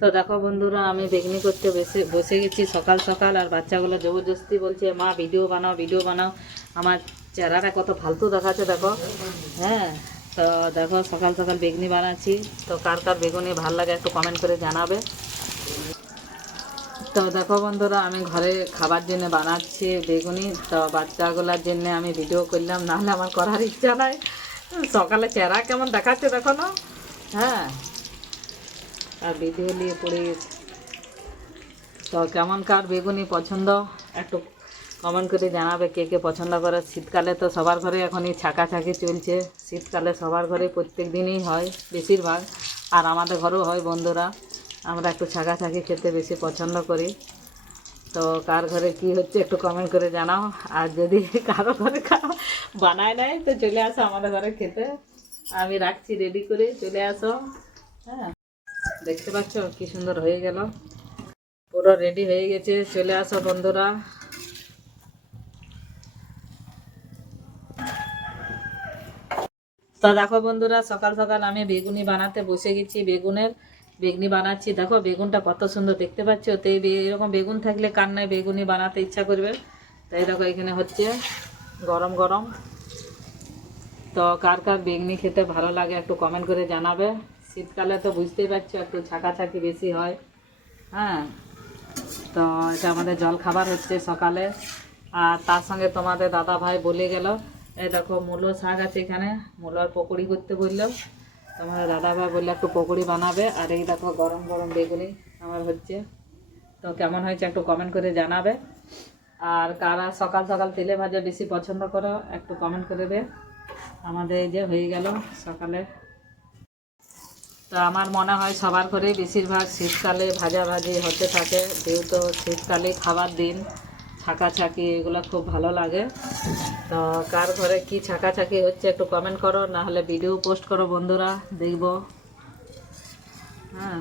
তো দেখো বন্ধুরা, আমি বেগনি করতে বসে গেছি সকাল সকাল। আর বাচ্চাগুলো জবরদস্তি বলছে, মা ভিডিও বানাও ভিডিও বানাও। আমার চেহারাটা কত ফালতু দেখাচ্ছে দেখো। হ্যাঁ, তো দেখো সকাল সকাল বেগনি বানাচ্ছি। তো কার কার বেগুনি ভাল লাগে একটু কমেন্ট করে জানাবে। তো দেখো বন্ধুরা, আমি ঘরে খাবার জন্য বানাচ্ছি বেগুনি। তো বাচ্চাগুলোর জন্য আমি ভিডিও করলাম, নাহলে আমার করার ইচ্ছা নাই। সকালে চেহারা কেমন দেখাচ্ছে দেখো না। হ্যাঁ, আর ভিডিও নিয়ে পড়ে গেছে। তো কেমন কার বেগুনি পছন্দ একটু কমেন্ট করে জানাবে, কে কে পছন্দ করে। শীতকালে তো সবার ঘরে এখনই ছাকাছাকি চলছে। শীতকালে সবার ঘরে প্রত্যেক দিনই হয় বেশিরভাগ, আর আমাদের ঘরেও হয় বন্ধুরা। আমরা একটু ছাকাছাকি খেতে বেশি পছন্দ করি। তো কার ঘরে কি হচ্ছে একটু কমেন্ট করে জানাও। আর যদি কারো ঘরে বানায় নেয় তো চলে আসো আমাদের ঘরে খেতে। আমি রাখছি রেডি করে, চলে আসো। হ্যাঁ, দেখতে পাচ্ছ কি সুন্দর হয়ে গেল, পুরো রেডি হয়ে গেছে। চলে আসো বন্ধুরা। তো দেখো বন্ধুরা, সকাল সকাল আমি বেগুনি বানাতে বসে গেছি। বেগুনি বানাচ্ছি। দেখো বেগুনটা কত সুন্দর দেখতে পাচ্ছ। তো এরকম বেগুন থাকলে কার নয় বেগুনি বানাতে ইচ্ছা করবে। তাই দেখো এখানে হচ্ছে গরম গরম। তো কার কার বেগুনি খেতে ভালো লাগে একটু কমেন্ট করে জানাবে। শীতকালে তো বুঝতেই পারছো একটু ছাকাছাকি বেশি হয়। হ্যাঁ, তো এটা আমাদের জল খাবার হচ্ছে সকালে। আর তার সঙ্গে তোমাদের দাদা ভাই বলে গেল, এই দেখো মূলো শাক আছে এখানে, মূলোর পকোড়ি করতে বললো। তোমাদের দাদা ভাই বললে একটু পকোড়ি বানাবে। আর এই দেখো গরম গরম বেগুনি আমার হচ্ছে। তো কেমন হয়েছে একটু কমেন্ট করে জানাবে। আর কারা সকাল সকাল তেলে ভাজা বেশি পছন্দ করো একটু কমেন্ট করে দে। আমাদের এই যে হয়ে গেল সকালে। তো আমার মনে হয় সবার ঘরেই বেশিরভাগ শীতকালে ভাজাভাজি হতে থাকে, যেহেতু শীতকালে খাবার দিন। ছাকাছাকি এগুলো খুব ভালো লাগে। তো কার ঘরে কি ছাকাছাকি হচ্ছে একটু কমেন্ট করো, না হলে ভিডিও পোস্ট করো বন্ধুরা, দেখব। হ্যাঁ।